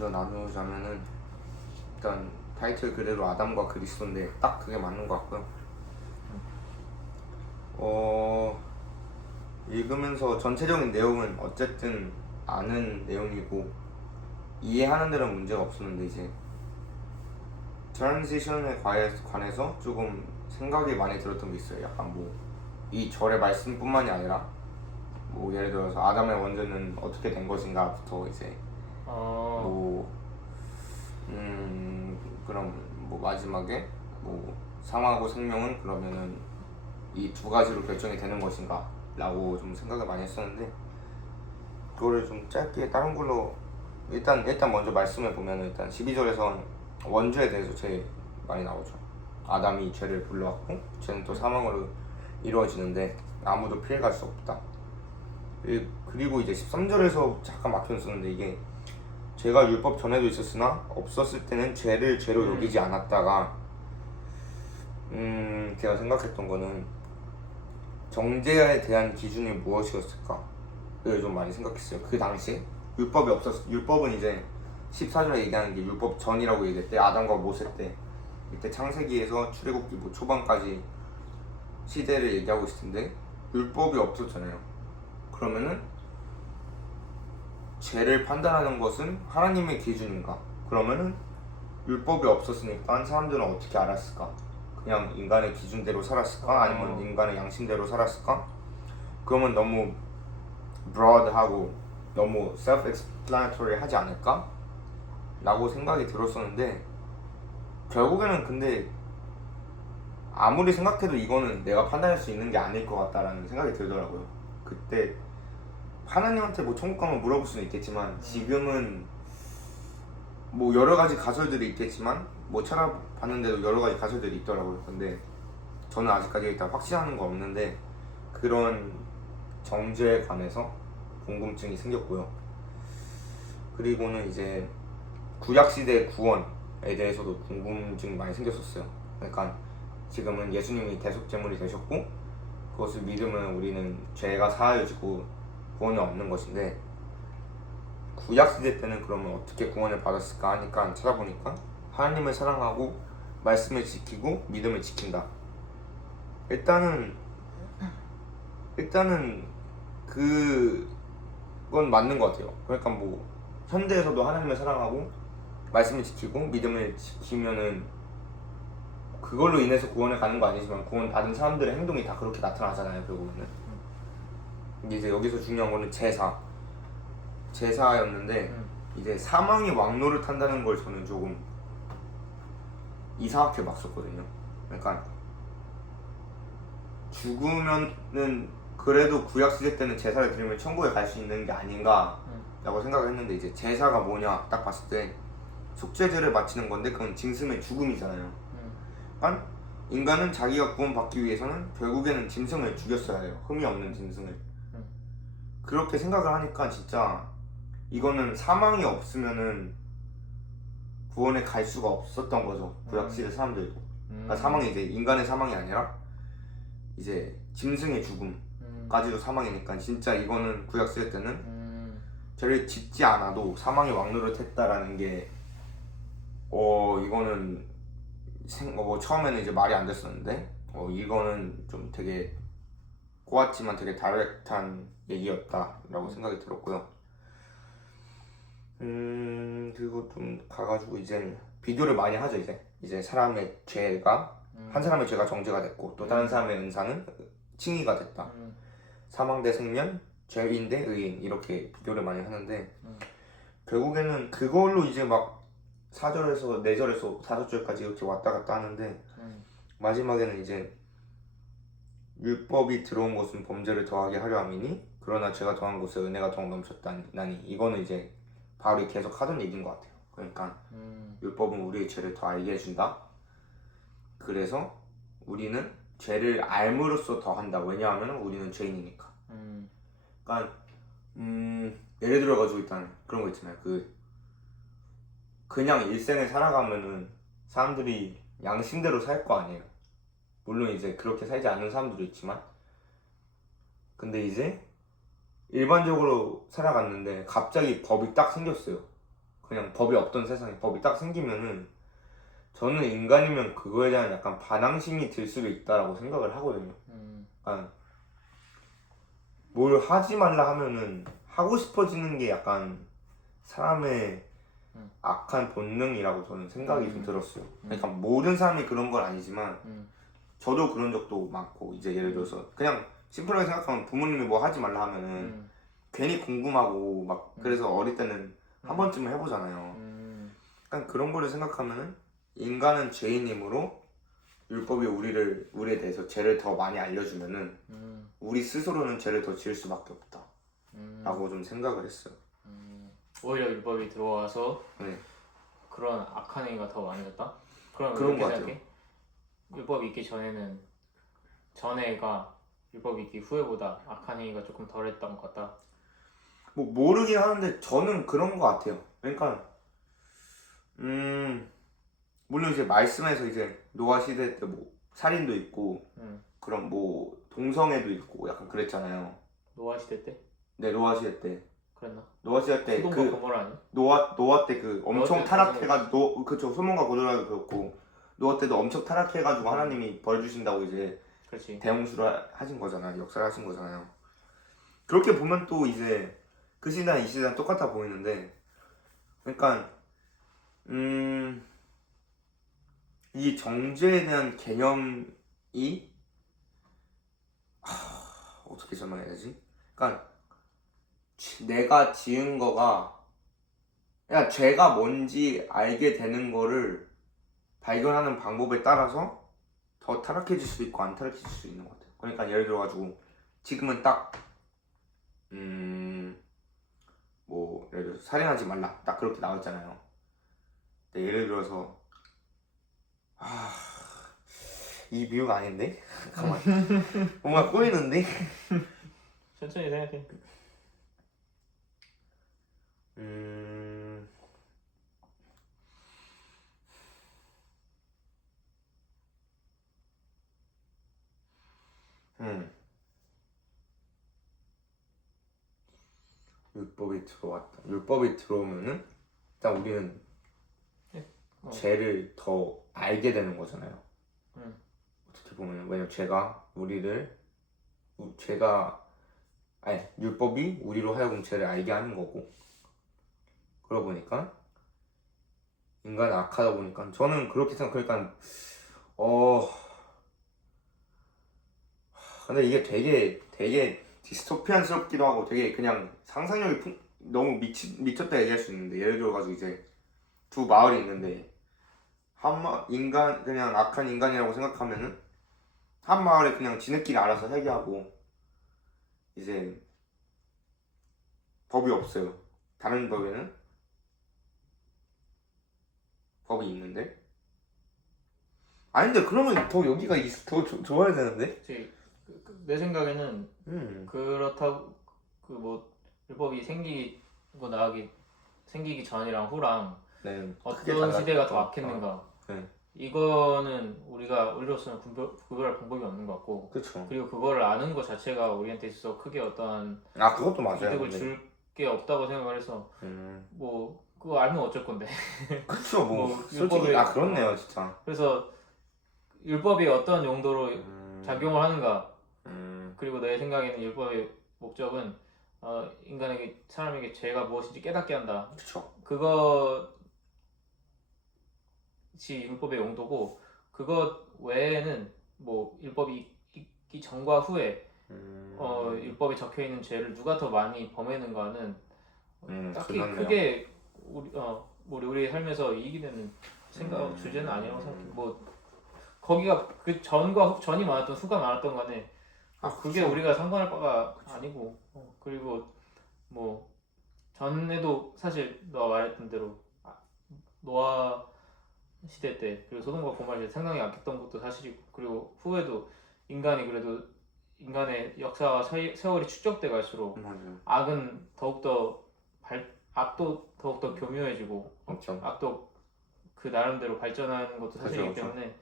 먼저 나누자면은 일단 타이틀 그대로 아담과 그리스도인데 딱 그게 맞는 것 같고요. 읽으면서 전체적인 내용은 어쨌든 아는 내용이고 이해하는 데는 문제가 없었는데 이제 트랜지션에 관해서 조금 생각이 많이 들었던 게 있어요. 약간 뭐 이 절의 말씀뿐만이 아니라 뭐 예를 들어서 아담의 원죄는 어떻게 된 것인가부터 이제 뭐 그럼 뭐 마지막에 뭐 상하고 생명은 그러면은 이 두 가지로 결정이 되는 것인가 라고 좀 생각을 많이 했었는데 그거를 좀 짧게 다른 걸로 일단 먼저 말씀해 보면은 일단 12절에선 원죄에 대해서 제일 많이 나오죠. 아담이 죄를 불러왔고 죄는 또 사망으로 이루어지는데 아무도 피해갈 수 없다. 그리고 이제 13절에서 잠깐 막혔었는데 이게 죄가 율법 전에도 있었으나 없었을 때는 죄를 죄로 여기지 않았다가 제가 생각했던 거는 정죄에 대한 기준이 무엇이었을까를 좀 많이 생각했어요. 그 당시에 율법은 이제 14절에 얘기하는 게 율법 전이라고 얘기했대. 아담과 모세 때 이때 창세기에서 출애굽기 뭐 초반까지 시대를 얘기하고 있을 텐데 율법이 없었잖아요. 그러면은 죄를 판단하는 것은 하나님의 기준인가? 그러면은 율법이 없었으니까 사람들은 어떻게 알았을까? 그냥 인간의 기준대로 살았을까? 아니면 인간의 양심대로 살았을까? 그러면 너무 broad하고 너무 self-explanatory 하지 않을까? 라고 생각이 들었었는데 결국에는 근데 아무리 생각해도 이거는 내가 판단할 수 있는 게 아닐 것 같다라는 생각이 들더라고요. 그때 하나님한테 뭐 천국 가면 물어볼 수는 있겠지만 지금은 뭐 여러 가지 가설들이 있겠지만 뭐 찾아봤는데도 여러 가지 가설들이 있더라고요. 근데 저는 아직까지 일단 확신하는 거 없는데 그런 정죄에 관해서 궁금증이 생겼고요. 그리고는 이제 구약시대 구원에 대해서도 궁금증이 많이 생겼었어요. 그러니까 지금은 예수님이 대속제물이 되셨고 그것을 믿으면 우리는 죄가 사하여지고 구원이 없는 것인데 구약시대 때는 그러면 어떻게 구원을 받았을까 하니까 찾아보니까 하나님을 사랑하고 말씀을 지키고 믿음을 지킨다. 일단은 그건 맞는 것 같아요. 그러니까 뭐 현대에서도 하나님을 사랑하고 말씀을 지키고 믿음을 지키면은 그걸로 인해서 구원을 가는 거 아니지만 구원 받은 사람들의 행동이 다 그렇게 나타나잖아요. 결국에는 이제 여기서 중요한 거는 제사였는데 이제 사망이 왕노를 탄다는 걸 저는 조금 이상하게 봤었거든요. 그러니까 죽으면은 그래도 구약시대 때는 제사를 드리면 천국에 갈 수 있는 게 아닌가 라고 생각을 했는데 이제 제사가 뭐냐 딱 봤을 때 속죄제를 바치는 건데 그건 짐승의 죽음이잖아요. 그러니까 인간은 자기가 구원받기 위해서는 결국에는 짐승을 죽였어야 해요. 흠이 없는 짐승을. 그렇게 생각을 하니까 진짜 이거는 사망이 없으면은 구원에 갈 수가 없었던 거죠. 구약시대 사람들도. 그러니까 사망이 이제 인간의 사망이 아니라 이제 짐승의 죽음까지도 사망이니까 진짜 이거는 구약시대 때는 죄를 짓지 않아도 사망이 왕노릇 했다라는 게 이거는 처음에는 이제 말이 안 됐었는데 이거는 좀 되게 꼬았지만 되게 다이렉트한 얘기였다라고 생각이 들었고요. 그리고 좀 가가지고 이제 비교를 많이 하죠. 이제 사람의 죄가 한 사람의 죄가 정죄가 됐고 또 다른 사람의 은사는 칭의가 됐다. 사망 대 생명, 죄인 대 의인 이렇게 비교를 많이 하는데 결국에는 그걸로 이제 막 4절에서 4절에서 5절까지 이렇게 왔다 갔다 하는데 마지막에는 이제 율법이 들어온 것은 범죄를 더하게 하려 함이니 그러나 죄가 더한 곳에 은혜가 더욱 넘쳤다니 이거는 이제 바울이 계속 하던 얘기인 것 같아요. 그러니까 율법은 우리의 죄를 더 알게 해준다. 그래서 우리는 죄를 알므로써 더 한다. 왜냐하면 우리는 죄인이니까. 그러니까 예를 들어가지고 일단 그런 거 있잖아요. 그냥 일생을 살아가면은 사람들이 양심대로 살 거 아니에요. 물론 이제 그렇게 살지 않는 사람들도 있지만 근데 이제 일반적으로 살아갔는데 갑자기 법이 딱 생겼어요. 그냥 법이 없던 세상에 법이 딱 생기면은 저는 인간이면 그거에 대한 약간 반항심이 들 수도 있다라고 생각을 하거든요. 약간 뭘 하지 말라 하면은 하고 싶어지는 게 약간 사람의 악한 본능이라고 저는 생각이 좀 들었어요. 그러니까 모든 사람이 그런 건 아니지만 저도 그런 적도 많고 이제 예를 들어서 그냥 심플하게 생각하면 부모님이 뭐 하지 말라 하면은 괜히 궁금하고 막 그래서 어릴 때는 한 번쯤은 해보잖아요. 약간 그런 거를 생각하면은 인간은 죄인이므로 율법이 우리에 대해서 죄를 더 많이 알려주면은 우리 스스로는 죄를 더 지을 수밖에 없다 라고 좀 생각을 했어요. 오히려 율법이 들어와서 네. 그런 악한 행위가 더 많아졌다? 그럼 그런 이렇게 것 같아요. 생각해? 율법이 있기 전에는 전에가 율법이 있기 후에보다 악한 행위가 조금 덜했던 것 같다. 뭐 모르긴 하는데 저는 그런 것 같아요. 그러니까 물론 이제 말씀에서 이제 노아 시대 때 뭐 살인도 있고 그런 뭐 동성애도 있고 약간 그랬잖아요. 노아 시대 때? 네, 노아 시대 때. 그랬나? 노아 시대 때 소돔과 그 고모라 아니야? 노아 때 그 엄청 때도 타락해가지고 그쵸 소돔과 고모라도 그렇고 노아 때도 엄청 타락해가지고 하나님이 벌 주신다고 이제 그렇지. 대홍수를 하신 거잖아요. 역사를 하신 거잖아요. 그렇게 보면 또 이제 그 시대랑 이 시대랑 똑같아 보이는데 그러니까 이 정죄에 대한 개념이 어떻게 설명해야지? 그러니까 내가 지은 거가 그냥 죄가 뭔지 알게 되는 거를 발견하는 방법에 따라서 더 타락해질 수도 있고 안 타락해질 수 있는 것 같아요. 그러니까 예를 들어가지고 지금은 딱 뭐 예를 들어서 살인하지 말라 딱 그렇게 나왔잖아요. 근데 예를 들어서 이 비유가 아닌데? 잠깐만 뭔가 꼬이는데? 천천히 생각해. 음... 율법이 들어왔다. 율법이 들어오면은 일단 우리는 죄를 더 알게 되는 거잖아요. 어떻게 보면 왜냐면 율법이 우리로 하여금 죄를 알게 하는 거고 그러다 보니까 인간은 악하다 보니까 저는 그렇게 생각하니까 근데 이게 되게 디스토피안스럽기도 하고 되게 그냥 상상력이 너무 미쳤다 얘기할 수 있는데 예를 들어가지고 이제 두 마을이 있는데 인간 그냥 악한 인간이라고 생각하면은 한 마을에 그냥 지네끼리 알아서 해결하고 이제 법이 없어요. 다른 법에는 법이 있는데 아닌데 그러면 더 여기가 더 좋아야 되는데? 그치. 내 생각에는 그렇다고 그 뭐 율법이 생기고 생기기 전이랑 후랑 네, 어떤 시대가 더 악했는가? 네. 이거는 우리로서는 구별할 방법이 없는 것 같고, 그쵸. 그리고 그거를 아는 것 자체가 우리한테 있어서 크게 어떠한 그것도 맞아요. 이득을 줄 게 없다고 생각을 해서 뭐 그거 알면 어쩔 건데. 그쵸 뭐 솔직히 율법이 그렇네요 진짜. 그래서 율법이 어떤 용도로 작용을 하는가, 그리고 내 생각에는 율법의 목적은 사람에게 죄가 무엇인지 깨닫게 한다. 그쵸. 그것이 율법의 용도고, 그것 외에는 뭐 율법이 있기 전과 후에 율법에 적혀 있는 죄를 누가 더 많이 범했는가는 딱히 그렇네요. 크게 우리의 삶에서 이익이 되는 주제는 아니라고 생각해. 뭐 거기가 그 전이 많았던 후가 많았던 간에 그게 우리가 상관할 바가 아니고, 그리고 뭐 전에도 사실 너가 말했던 대로 노아 시대 때 그리고 소돔과 고모라 시대 상당히 악했던 것도 사실이고, 그리고 후에도 인간의 역사와 세월이 축적돼 갈수록 악은 악도 더욱더 교묘해지고 악도 그 나름대로 발전하는 것도 사실이기 때문에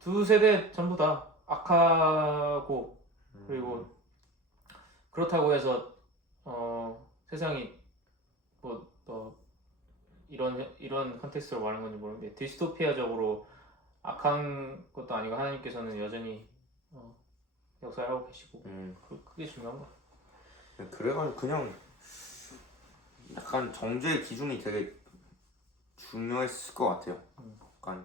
두 세대 전부 다 악하고, 그리고 그렇다고 해서 세상이 뭐 이런 컨텍스트로 말하는 건지 모르는데 디스토피아적으로 악한 것도 아니고 하나님께서는 여전히 역사를 하고 계시고 그게 중요한 거. 그래가지고 그냥 약간 정죄의 기준이 되게 중요했을 것 같아요. 약간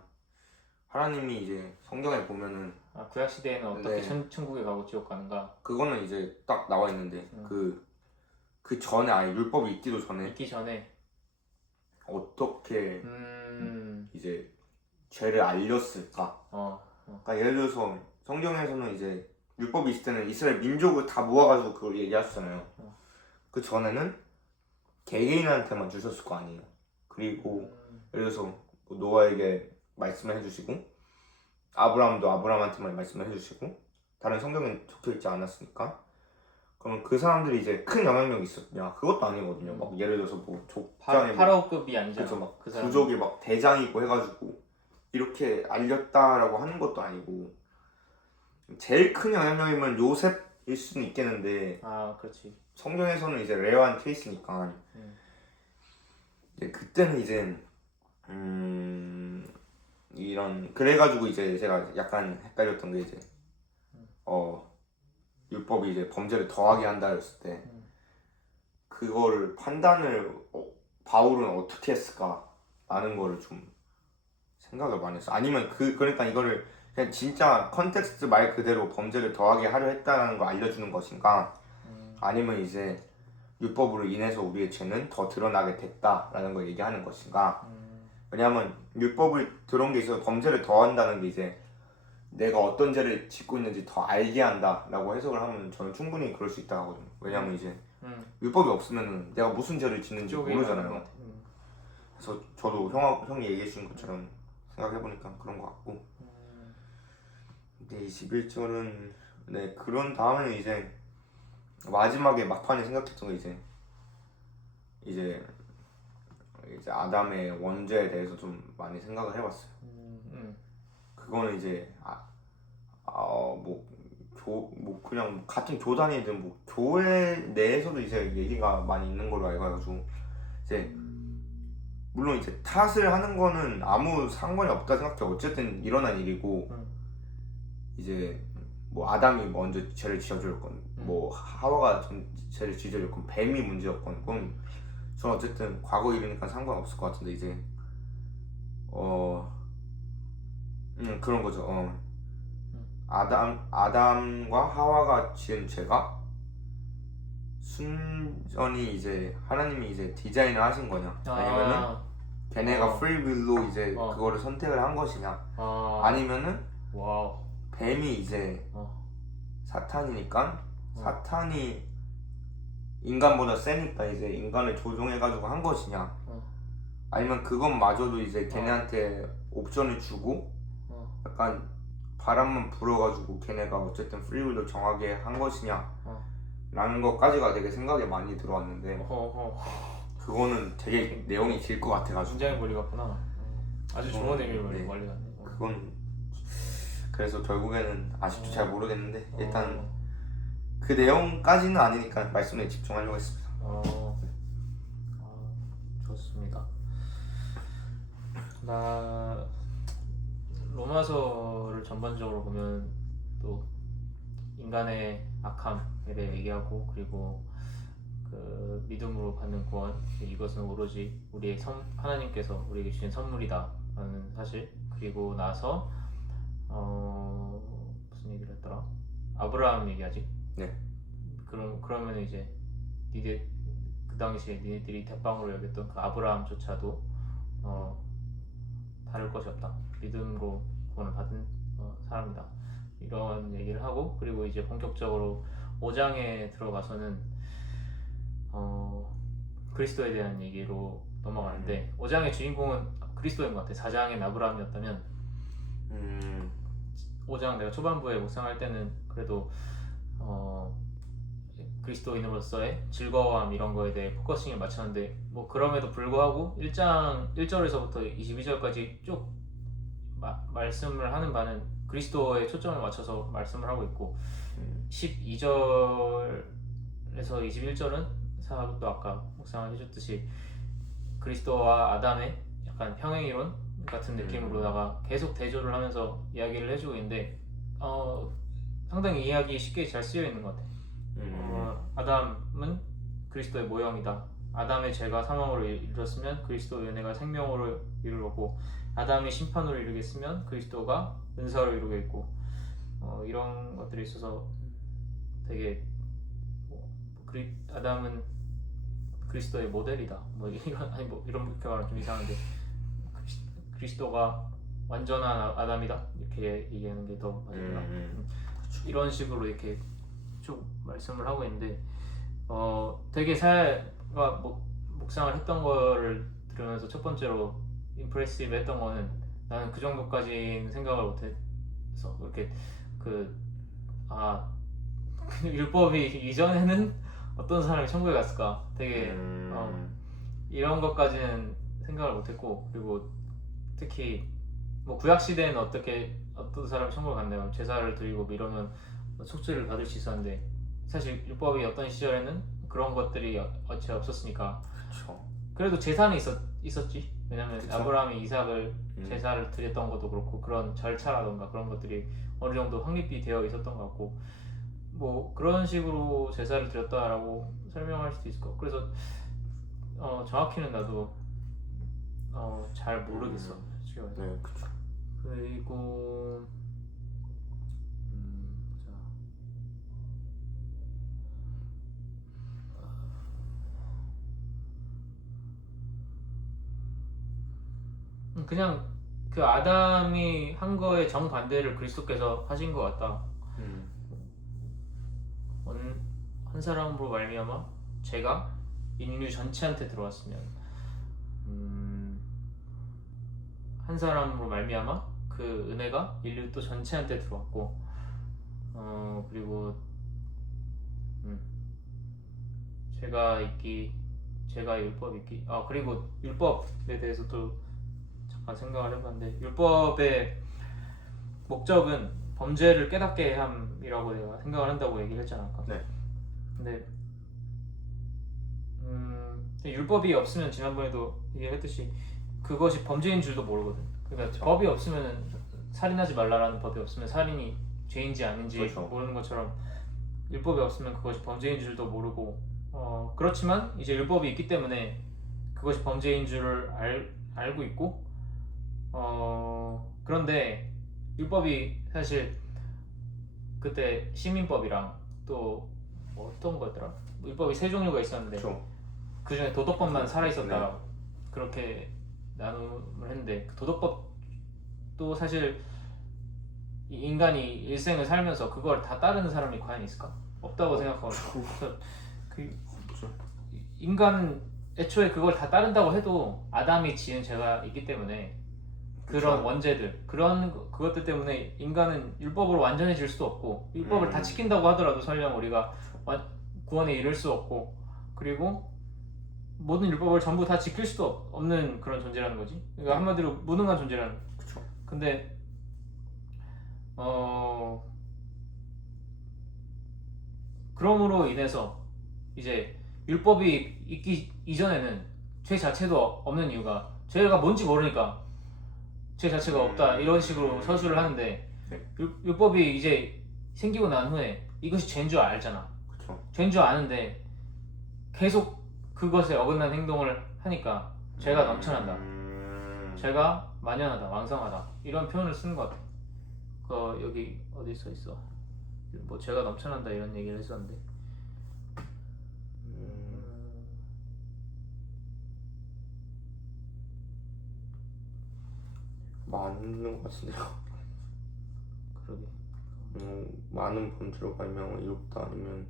하나님이 이제 성경에 보면은 구약 시대에는 어떻게 네. 천국에 가고 지옥 가는가 그거는 이제 딱 나와 있는데 그 전에 아예 율법이 있기도 전에 있기 전에 어떻게 이제 죄를 알렸을까? 그러니까 예를 들어서 성경에서는 이제 율법이 있을 때는 이스라엘 민족을 다 모아가지고 그걸 얘기하셨잖아요. 그 전에는 개개인한테만 주셨을 거 아니에요. 그리고 예를 들어서 노아에게 말씀을 해주시고 아브라함도 아브라함한테만 말씀을 해주시고 다른 성경엔 적혀있지 않았으니까 그러면 그 사람들이 이제 큰 영향력이 있었냐? 그것도 아니거든요. 막 예를 들어서 뭐 족장에 파라오급이 아니잖아. 그래서 막 그 사람. 부족이 막 대장이고 해가지고 이렇게 알렸다라고 하는 것도 아니고 제일 큰 영향력이면 요셉일 수는 있겠는데 그렇지. 성경에서는 이제 레어한 케이스니까 이제 그때는 이제 이런 그래가지고 이제 제가 약간 헷갈렸던 게 이제 율법이 이제 범죄를 더하게 한다 했을 때 그거를 판단을 바울은 어떻게 했을까라는 거를 좀 생각을 많이 했어. 아니면 그러니까 이거를 그냥 진짜 컨텍스트 말 그대로 범죄를 더하게 하려 했다는 걸 알려주는 것인가 아니면 이제 율법으로 인해서 우리의 죄는 더 드러나게 됐다라는 걸 얘기하는 것인가. 왜냐하면 율법을 들어온 게 있어서 범죄를 더한다는 게 이제 내가 어떤 죄를 짓고 있는지 더 알게 한다라고 해석을 하면 저는 충분히 그럴 수 있다고 하거든요. 왜냐하면 이제 율법이 없으면 내가 무슨 죄를 짓는지 모르잖아요. 그래서 저도 형이 얘기해 주신 것처럼 생각해보니까 그런 것 같고 근데 21절은 네 그런 다음에 이제 마지막에 막판에 생각했던 게 이제 아담의 원죄에 대해서 좀 많이 생각을 해봤어요. 그거는 이제 뭐 그냥 같은 교단이든 뭐 교회 내에서도 이제 얘기가 많이 있는 걸로 알고 해가지고 이제 물론 이제 탓을 하는 거는 아무 상관이 없다 생각해요. 어쨌든 일어난 일이고 이제 뭐 아담이 먼저 죄를 지어줬건 뭐 하와가 죄를 지어줬건 뱀이 문제였건 그건 저는 어쨌든 과거 일이니까 상관없을 것 같은데 이제 그런 거죠. 아담과 하와가 지은 죄가 순전히 이제 하나님이 이제 디자인을 하신 거냐 아니면은 걔네가 프리윌로 이제 그거를 선택을 한 것이냐 아니면은 뱀이 이제 사탄이니까 사탄이 인간보다 세니까 이제 인간을 조종해가지고 한 것이냐 아니면 그것마저도 이제 걔네한테 옵션을 주고 약간 바람만 불어가지고 걔네가 어쨌든 프리윌로 정하게 한 것이냐 라는 것까지가 되게 생각이 많이 들어왔는데 그거는 되게 내용이 길 것 같아가지고 굉장히 멀리 갔구나. 아주 좋은 의미로 멀리 갔네. 그건 그래서 결국에는 아직도 잘 모르겠는데 일단 그 내용까지는 아니니까 말씀에 집중하려고 했습니다. 좋습니다. 나 로마서를 전반적으로 보면 또 인간의 악함에 대해 얘기하고 그리고 그 믿음으로 받는 구원 이것은 오로지 우리의 하나님께서 우리에게 주신 선물이다라는 사실 그리고 나서 무슨 얘기를 했더라? 아브라함 얘기하지? 네. 그러면 이제 그 당시에 니네들이 대빵으로 여겼던 그 아브라함조차도 다를 것이 없다. 믿음으로 구원을 받은 사람이다. 이런 얘기를 하고 그리고 이제 본격적으로 5장에 들어가서는 그리스도에 대한 얘기로 넘어가는데 5장의 주인공은 그리스도인 것 같아. 4장의 아브라함이었다면 5장 내가 초반부에 묵상할 때는 그래도 그리스도인으로서의 즐거움 이런 거에 대해 포커싱을 맞췄는데 뭐 그럼에도 불구하고 1장 1절에서부터 22절까지 쭉 말씀을 하는 바는 그리스도에 초점을 맞춰서 말씀을 하고 있고 12절에서 21절은 사도 아까 묵상을 해줬듯이 그리스도와 아담의 약간 평행이론 같은 느낌으로다가 계속 대조를 하면서 이야기를 해주고 있는데 상당히 이해하기 쉽게 잘 쓰여 있는 것 같아. 아담은 그리스도의 모형이다. 아담의 죄가 사망으로 이르렀으면 그리스도의 은혜가 생명으로 이르렀고, 아담이 심판으로 이르겠으면 그리스도가 은사로 이루겠고, 이런 것들이 있어서 되게 아담은 그리스도의 모델이다. 뭐 이런 아니 뭐 이런 게 말하면 좀 이상한데 그리스도가 완전한 아담이다 이렇게 얘기하는 게 더 맞을까? 이런 식으로 이렇게 쭉 말씀을 하고 있는데 되게 사야가 묵상을 했던 거를 들으면서 첫 번째로 임프레시브 했던 거는 나는 그 정도까지는 생각을 못해서 이렇게 율법이 이전에는 어떤 사람이 천국에 갔을까 되게 이런 것까지는 생각을 못했고, 그리고 특히 뭐 구약 시대에는 어떤 사람이 천국에 갔나요? 제사를 드리고 뭐 이러면 속죄를 받을 수 있었는데 사실 율법이 어떤 시절에는 그런 것들이 어째 없었으니까. 그쵸. 그래도 제사는 있었지. 왜냐면 그쵸. 아브라함이 이삭을 제사를 드렸던 것도 그렇고 그런 절차라던가 그런 것들이 어느 정도 확립이 되어 있었던 것 같고, 뭐 그런 식으로 제사를 드렸다라고 설명할 수도 있을 것 같고, 그래서 정확히는 나도 잘 모르겠어. 솔직히 말해서. 네, 그쵸. 그리고 자. 그냥 그 아담이 한 거에 정반대를 그리스도께서 하신 것 같다. 한 사람으로 말미암아 죄가 인류 전체한테 들어왔으면 한 사람으로 말미암아 그 은혜가 인류 또 전체한테 들어왔고, 그리고 죄가 율법이 있기. 그리고 율법에 대해서 또 잠깐 생각을 해봤는데, 율법의 목적은 범죄를 깨닫게 함이라고 내가 생각을 한다고 얘기를 했잖아 아까. 네. 근데 율법이 없으면 지난번에도 얘기했듯이 그것이 범죄인 줄도 모르거든. 그러니까 그렇죠. 법이 없으면 살인하지 말라라는 법이 없으면 살인이 죄인지 아닌지 그렇죠. 모르는 것처럼 율법이 없으면 그것이 범죄인 줄도 모르고, 그렇지만 이제 율법이 있기 때문에 그것이 범죄인 줄을 알고 있고, 그런데 율법이 사실 그때 시민법이랑 또 어떤 거였더라? 율법이 세 종류가 있었는데 그쵸. 그 중에 도덕법만 그쵸. 살아있었다. 네. 그렇게 나눔을 했는데, 그 도덕법도 사실 이 인간이 일생을 살면서 그걸 다 따르는 사람이 과연 있을까? 없다고 생각하고, 그래서 인간 애초에 그걸 다 따른다고 해도 아담이 지은 죄가 있기 때문에 그런 그쵸. 원죄들, 그것들 때문에 인간은 율법으로 완전해질 수도 없고, 율법을 다 지킨다고 하더라도 설령 우리가 구원에 이를 수 없고, 그리고 모든 율법을 전부 다 지킬 수도 없는 그런 존재라는 거지. 그러니까 한마디로 무능한 존재라는. 그쵸. 근데 그럼으로 인해서 이제 율법이 있기 이전에는 죄 자체도 없는 이유가 죄가 뭔지 모르니까 죄 자체가 없다 이런 식으로 서술을 하는데, 네. 율법이 이제 생기고 난 후에 이것이 죄인 줄 알잖아. 그쵸. 죄인 줄 아는데 계속 그것에 어긋난 행동을 하니까 죄가 넘쳐난다. 죄가 만연하다, 왕성하다 이런 표현을 쓰는 것 같아. 여기 어디 써 있어? 뭐 죄가 넘쳐난다 이런 얘기를 했었는데. 많은 것 같은데요. 그러게. 많은 범죄로 말미암아 이롭다, 아니면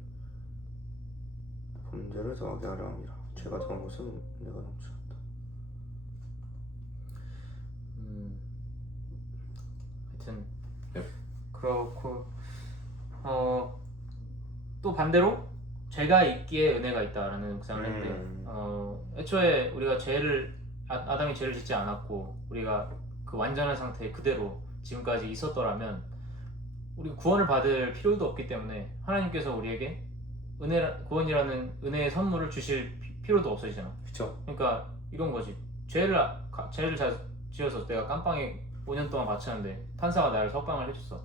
범죄를 더하게 하려 함이라. 죄가 더한 것은 내가 넘쳐났다. 하여튼 네. 그렇고, 또 반대로 죄가 있기에 은혜가 있다라는 묵상을 했는데, 애초에 우리가 아담이 죄를 짓지 않았고 우리가 그 완전한 상태 그대로 지금까지 있었더라면 우리가 구원을 받을 필요도 없기 때문에 하나님께서 우리에게 구원이라는 은혜의 선물을 주실 필요도 없어지잖아. 그쵸. 그러니까 이런 거지. 죄를 지어서 내가 깜빵에 5년 동안 바쳤는데 판사가 나를 석방을 해줬어.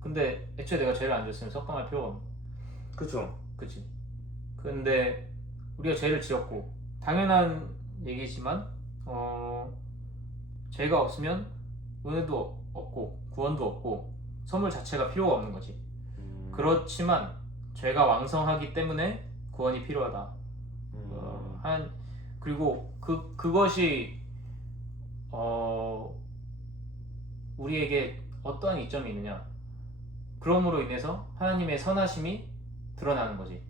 근데 애초에 내가 죄를 안 지었으면 석방할 필요가 없는. 그쵸. 그치. 근데 우리가 죄를 지었고 당연한 얘기지만 죄가 없으면 은혜도 없고 구원도 없고 선물 자체가 필요가 없는 거지. 그렇지만 죄가 왕성하기 때문에 구원이 필요하다. 그리고 그것이 우리에게 어떠한 이점이 있느냐? 그럼으로 인해서 하나님의 선하심이 드러나는 거지.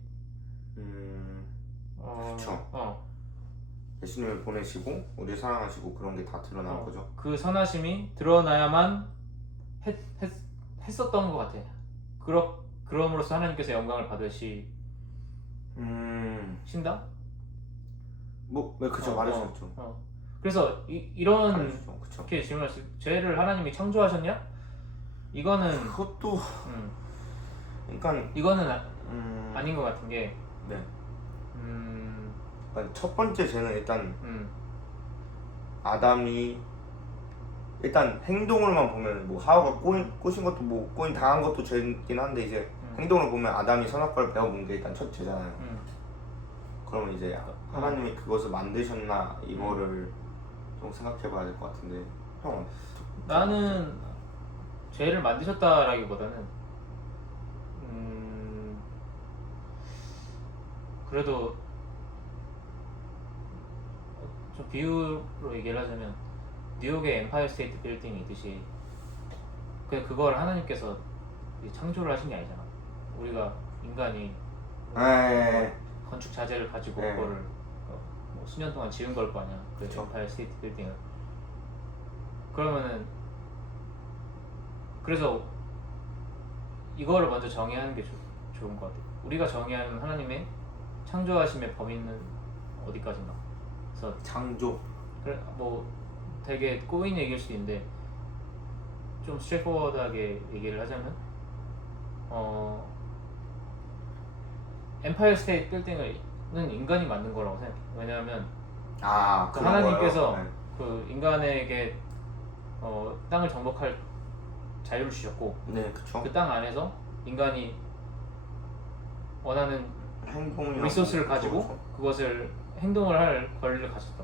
그쵸. 예수님을 보내시고 우리 사랑하시고 그런 게 다 드러난 거죠. 그 선하심이 드러나야만 했었던 것 같아. 그럼으로써 하나님께서 영광을 받으신다? 뭐, 네, 그쵸. 말해주셨죠. 그래서 이런 말해주죠. 그쵸. 이렇게 질문했을 때 죄를 하나님이 창조하셨냐? 이거는 그것도 그러니까 이거는 아닌 것 같은 게 네. 그러니까 첫 번째 죄는 일단 아담이 일단 행동으로만 보면 뭐 하와가 꼬신 것도 뭐 꼬인 당한 것도 죄긴 한데 이제 행동을 보면 아담이 선악과를 배워본 게 일단 첫 죄잖아요. 그러면 이제 하나님이 그것을 만드셨나 이거를 좀 생각해봐야 될 것 같은데 형 나는 죄를 만드셨다라기보다는 그래도 좀 비유로 얘기를 하자면 뉴욕의 엠파이어 스테이트 빌딩이 있듯이 그걸 하나님께서 창조를 하신 게 아니잖아. 우리가 인간이 건축 자재를 가지고 그거를 뭐 수년 동안 지은 걸 거 아니야. 그 엠파이어 스테이트 빌딩을. 그러면은 그래서 이거를 먼저 정의하는 게 좋은 것 같아. 우리가 정의하는 하나님의 창조하심의 범위는 어디까지인가? 그래서 창조. 그래 뭐 되게 꼬인 얘기일 수도 있는데 좀 스트레이트포워드하게 얘기를 하자면 엠파이어 스테이트 빌딩은 인간이 만든 거라고 생각해. 왜냐하면 그 하나님께서 그 인간에게 땅을 정복할 자유를 주셨고 네, 그쵸. 그 땅 안에서 인간이 원하는 행동력 리소스를 가지고 그것을 행동을 할 권리를 가졌다.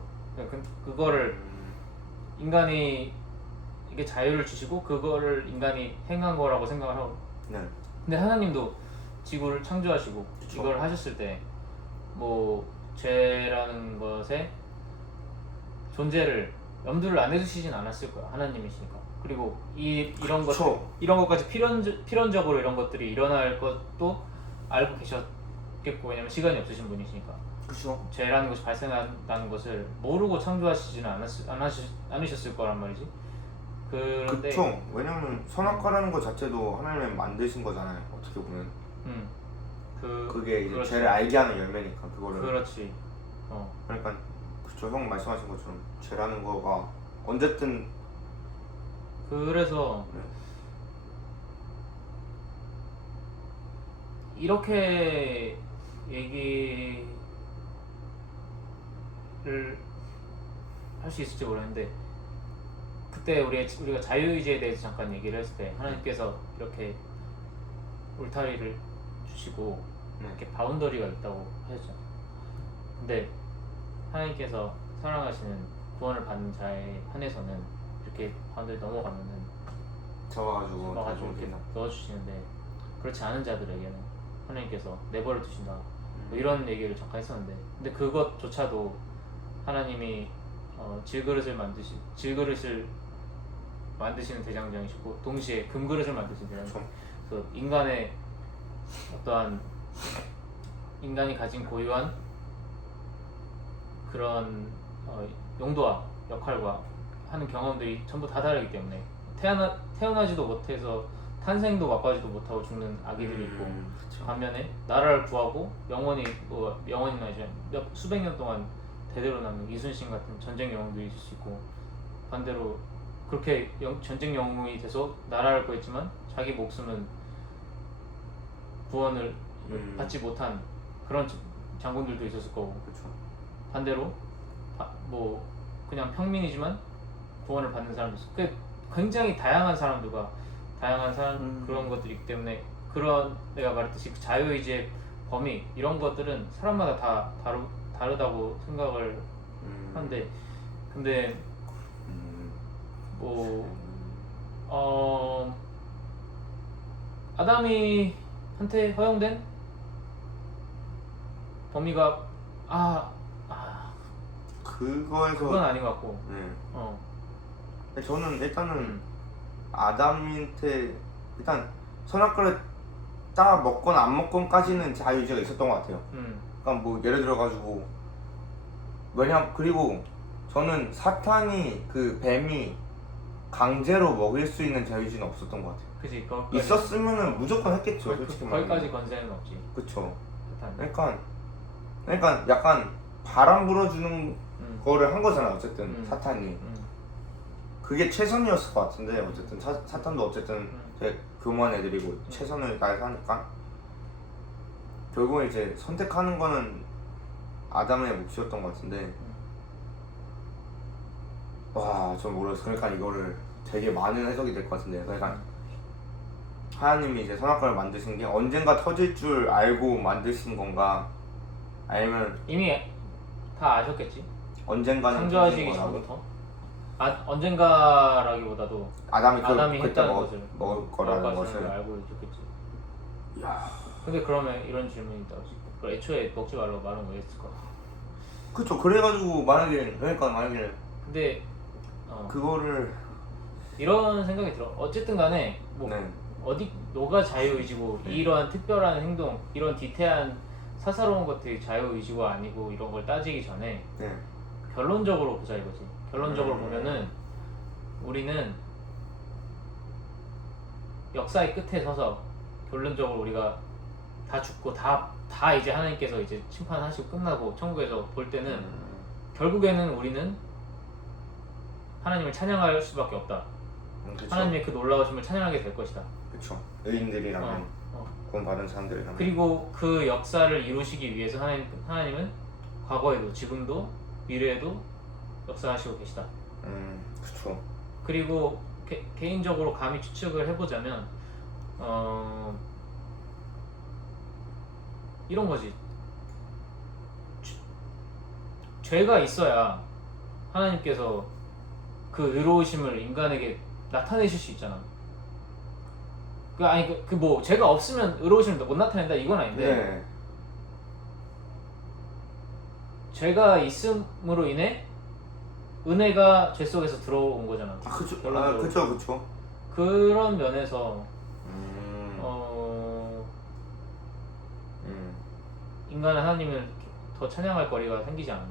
그거를 인간이 이게 자유를 주시고 그거를 인간이 행한 거라고 생각을 하고. 네. 근데 하나님도 지구를 창조하시고 그쵸. 이걸 하셨을 때 뭐 죄라는 것의 존재를 염두를 안 해두시진 않았을 거야. 하나님이시니까. 그리고 이런 것까지 필연적으로 이런 것들이 일어날 것도 알고 계셨겠고, 왜냐면 시간이 없으신 분이시니까. 그쵸. 죄라는 것이 발생한다는 것을 모르고 창조하시지는 않으셨을 거란 말이지. 그런데 그쵸. 왜냐면 선악과라는 것 자체도 하나님이 만드신 거잖아요. 어떻게 보면. 그게 이제 그렇지. 죄를 알게 하는 열매니까 그거를. 그렇지. 그러니까 그쵸. 형 말씀하신 것처럼 죄라는 거가 언제든. 그래서 이렇게 얘기를 할 수 있을지 모르겠는데, 그때 우리가 자유의지에 대해서 잠깐 얘기를 했을 때 하나님께서 이렇게 울타리를 주시고 이렇게 바운더리가 있다고 하셨잖아요. 근데 하나님께서 사랑하시는 구원을 받는 자에 한해서는 이렇게 바운더리 넘어가면은 잡아가지고 이렇게 넣어주시는데, 그렇지 않은 자들에게는 하나님께서 내버려 두신다. 뭐 이런 얘기를 잠깐 했었는데, 근데 그것조차도 하나님이 질그릇을 만드시는 대장장이시고 동시에 금그릇을 만드시는 대장장. 그래서 인간의 어떠한 인간이 가진 고유한 그런 용도와 역할과 하는 경험들이 전부 다 다르기 때문에 태어나지도 못해서 탄생도 맛보지도 못하고 죽는 아기들이 있고, 반면에 나라를 구하고 영원히는 아니지만 수백 년 동안 대대로 남는 이순신 같은 전쟁 영웅들이 있을 수 있고, 반대로 그렇게 전쟁 영웅이 돼서 나라를 구했지만 자기 목숨은 구원을 받지 못한 그런 장군들도 있었을 거고, 그렇죠. 반대로 뭐 그냥 평민이지만 구원을 받는 사람도 있어. 그 굉장히 다양한 사람들과 다양한 사람 그런 것들이 있기 때문에, 그런 내가 말했듯이 그 자유의지의 범위 이런 것들은 사람마다 다 다르다고 생각을 하는데, 근데 뭐 아담이한테 허용된 범위가 그거에서 그건 아닌 것 같고. 네. 어. 근데 저는 일단은 아담한테 일단 선악과를 따 먹건 안 먹건까지는 자유의지가 있었던 것 같아요. 그러니까 뭐 예를 들어 가지고 그리고 저는 사탄이 그 뱀이 강제로 먹일 수 있는 자유의지는 없었던 것 같아요. 그지. 있었으면은 무조건 했겠죠. 솔직히 말하면. 거기까지 건세는 없지. 그쵸. 사탄이. 그러니까 약간 바람 불어주는 거를 한 거잖아. 어쨌든 사탄이. 그게 최선이었을 것 같은데 어쨌든 사탄도 어쨌든 되게 교모한 애들이고 최선을 다해서 하니까 결국에 이제 선택하는 거는 아담의 몫이었던 것 같은데 전 모르겠어. 그러니까 이거를 되게 많은 해석이 될 것 같은데, 그러니까 하나님이 이제 선악과를 만드신 게 언젠가 터질 줄 알고 만드신 건가, 아니면 이미 다 아셨겠지. 언젠가는 창조하시기 터질 거라고? 전부터. 언젠가라기보다도 아담이 아담이 그때 했다는 것을 먹을 거라는 것을. 알고 있었겠지. 야, 근데 그러면 이런 질문이 있다고. 그럼 애초에 먹지 말라고 말은 왜 했을까? 그쵸. 그래가지고 만약에 근데 그거를 이런 생각이 들어. 어쨌든 간에 뭐 네. 너가 자유의지고 이러한 특별한 행동, 이런 디테일한 사사로운 것들이 자유의지고 아니고 이런 걸 따지기 전에 네. 결론적으로 보자 이거지. 결론적으로 보면은 우리는 역사의 끝에 서서 결론적으로 우리가 다 죽고 다 이제 하나님께서 이제 심판하시고 끝나고 천국에서 볼 때는 결국에는 우리는 하나님을 찬양할 수밖에 없다. 그쵸. 하나님의 그 놀라우심을 찬양하게 될 것이다. 그쵸. 의인들이라면 구원 받은 사람들이라면. 그리고 그 역사를 이루시기 위해서 하나님은 과거에도 지금도 미래에도 역사하시고 계시다. 그쵸. 그리고 개인적으로 감히 추측을 해보자면 이런 거지. 죄가 있어야 하나님께서 그 의로우심을 인간에게 나타내실 수 있잖아. 뭐 죄가 없으면 의로우심을 못 나타낸다 이건 아닌데, 네. 죄가 있음으로 인해 은혜가 죄 속에서 들어온 거잖아. 그쵸. 결론적으로. 그쵸. 그런 면에서 인간은 하나님을 더 찬양할 거리가 생기지 않나.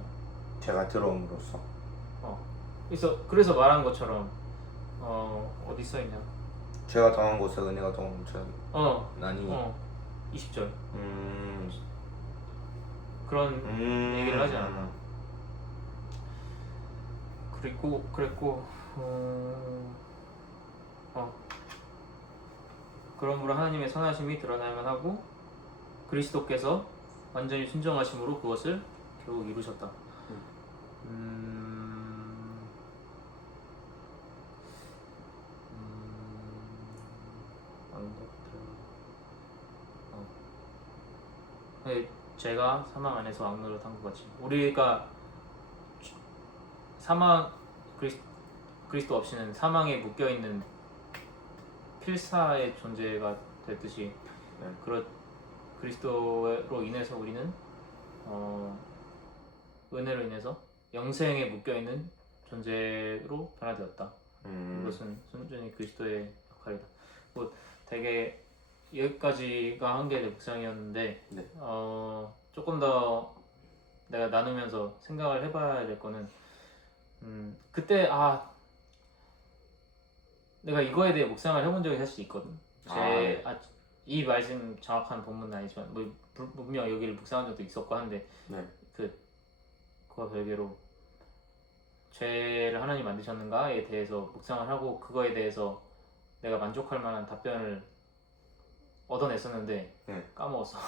제가 들어옴으로써. 그래서 말한 것처럼 어디 써 있냐? 제가 당한 곳에 은혜가 더 넘쳐. 나니. 20절. 그런 얘기를 하지 않았나. 그랬고 그러므로 하나님의 선하심이 드러나야만 하고 그리스도께서 완전히 순종하심으로 그것을 결국 이루셨다. 제가 사망 안에서 악노릇 한 것 같이 우리가 그리스도 없이는 사망에 묶여있는 필사의 존재가 됐듯이 그리스도로 인해서 우리는 은혜로 인해서 영생에 묶여있는 존재로 변화되었다. 이것은 순전히 그리스도의 역할이다. 뭐 되게 여기까지가 한 개 묵상이었는데 네. 조금 더 내가 나누면서 생각을 해봐야 될 거는 그때 내가 이거에 대해 묵상을 해본 적이 사실 있거든. 이 말씀 정확한 본문은 아니지만 뭐 분명 여기를 묵상한 적도 있었고 한데 그와 별개로 죄를 하나님 만드셨는가에 대해서 묵상을 하고 그거에 대해서 내가 만족할 만한 답변을 얻어냈었는데 네. 까먹었어.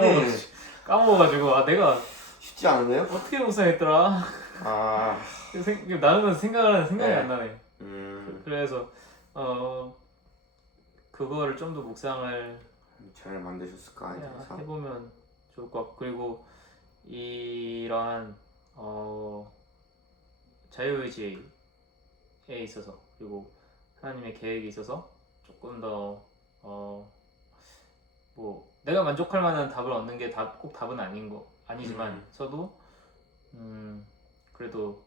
네. 까먹어가지고 내가 쉽지 않은데요? 어떻게 묵상했더라. 아, 나누면서 생각을 하는데 생각이 네. 안 나네. 그래서 그거를 좀 더 묵상을 잘 만드셨을까 해서. 해보면 좋을 것 같고, 그리고 이러한 자유의지에 있어서, 그리고 하나님의 계획에 있어서 조금 더 뭐 내가 만족할 만한 답을 얻는 게 꼭 답은 아니지만서도 그래도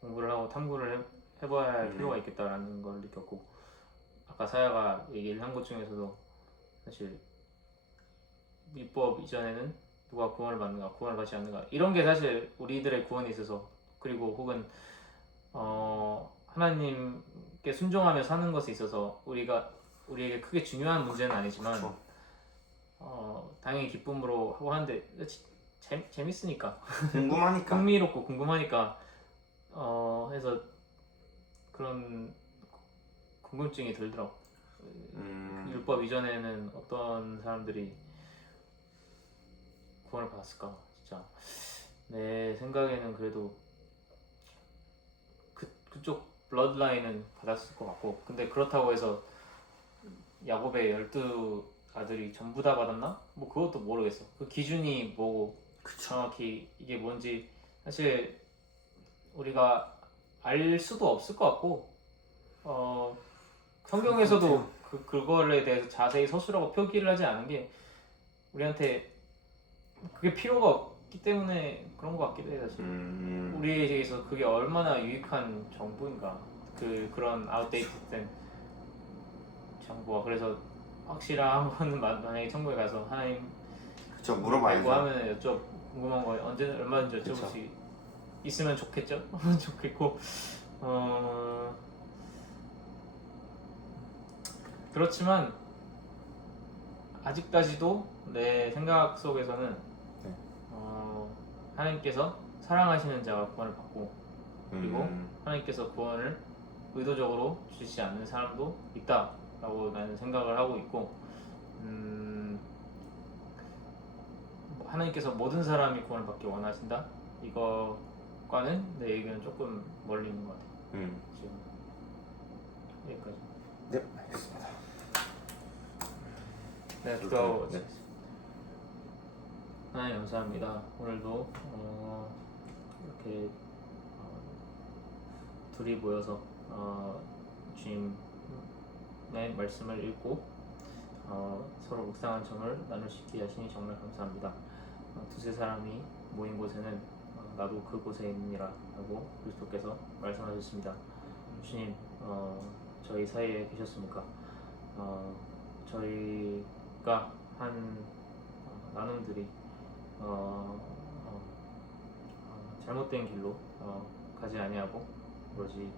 공부를 하고 탐구를 해봐야 할 필요가 있겠다라는 걸 느꼈고, 아까 사야가 얘기를 한 것 중에서도 사실 율법 이전에는 누가 구원을 받는가, 구원을 받지 않는가, 이런 게 사실 우리들의 구원에 있어서, 그리고 혹은 하나님께 순종하며 사는 것에 있어서 우리에게 크게 중요한 문제는 아니지만, 당연히 기쁨으로 하고 하는데 재밌으니까 궁금하니까. 흥미롭고 궁금하니까 해서 그런 궁금증이 들더라고. 율법 이전에는 어떤 사람들이 구원을 받았을까? 진짜 내 생각에는 그래도 그쪽 블러드라인은 받았을 것 같고, 근데 그렇다고 해서 야곱의 12 아들이 전부 다 받았나? 뭐 그것도 모르겠어. 그 기준이 뭐고 정확히 이게 뭔지 사실 우리가 알 수도 없을 것 같고, 성경에서도 그거에 대해서 자세히 서술하고 표기를 하지 않은 게 우리한테 그게 필요가 없기 때문에 그런 것 같기도 해. 사실 우리에게서 그게 얼마나 유익한 정보인가, 그런 아웃데이트된 정보가. 그래서 확실한 거는 만약에 천국에 가서 하나님 그쵸, 물어봐야죠. 하면 궁금한 거 언제든 얼마든지 여쭤볼 수 있으면 좋겠죠. 좋겠고, 그렇지만 아직까지도 내 생각 속에서는 하나님께서 사랑하시는 자가 구원을 받고, 그리고 하나님께서 구원을 의도적으로 주시지 않는 사람도 있다라고 나는 생각을 하고 있고, 하나님께서 모든 사람이 구원을 받기 원하신다? 이거과는 내 의견은 조금 멀리 있는 것 같아요. 지금 여기까지. 네, 알겠습니다. 네, 기도하고 하나님 감사합니다. 오늘도 이렇게 둘이 모여서 주님의 말씀을 읽고 서로 묵상한 점을 나눌 수 있게 하시니 정말 감사합니다. 두세 사람이 모인 곳에는 나도 그곳에 있느니라 라고 그리스도께서 말씀하셨습니다. 주님, 저희 사이에 계셨습니까? 저희가 한 나눔들이 잘못된 길로 가지 아니하고 오로지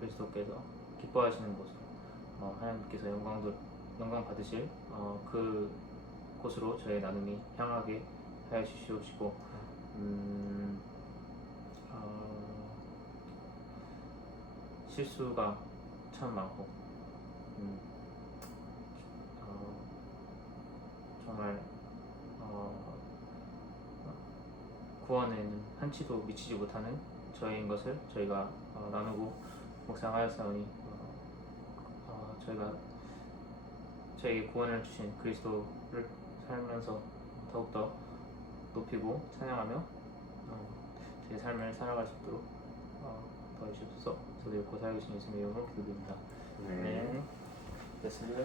그리스도께서 기뻐하시는 곳으로, 하나님께서 영광 받으실 그 곳으로 저의 나눔이 향하게 하여 주시옵시고, 실수가 참 많고 정말 구원에는 한치도 미치지 못하는 저희인 것을 저희가 나누고 묵상하였사오니, 저희가 저에게 구원을 주신 그리스도를 살면서 더욱더 높이고 찬양하며 제 삶을 살아갈 수 있도록 도와주시옵소서. 저도 읽고 살아계신 예수님의 이름으로 기도드립니다. 네. 됐습니다.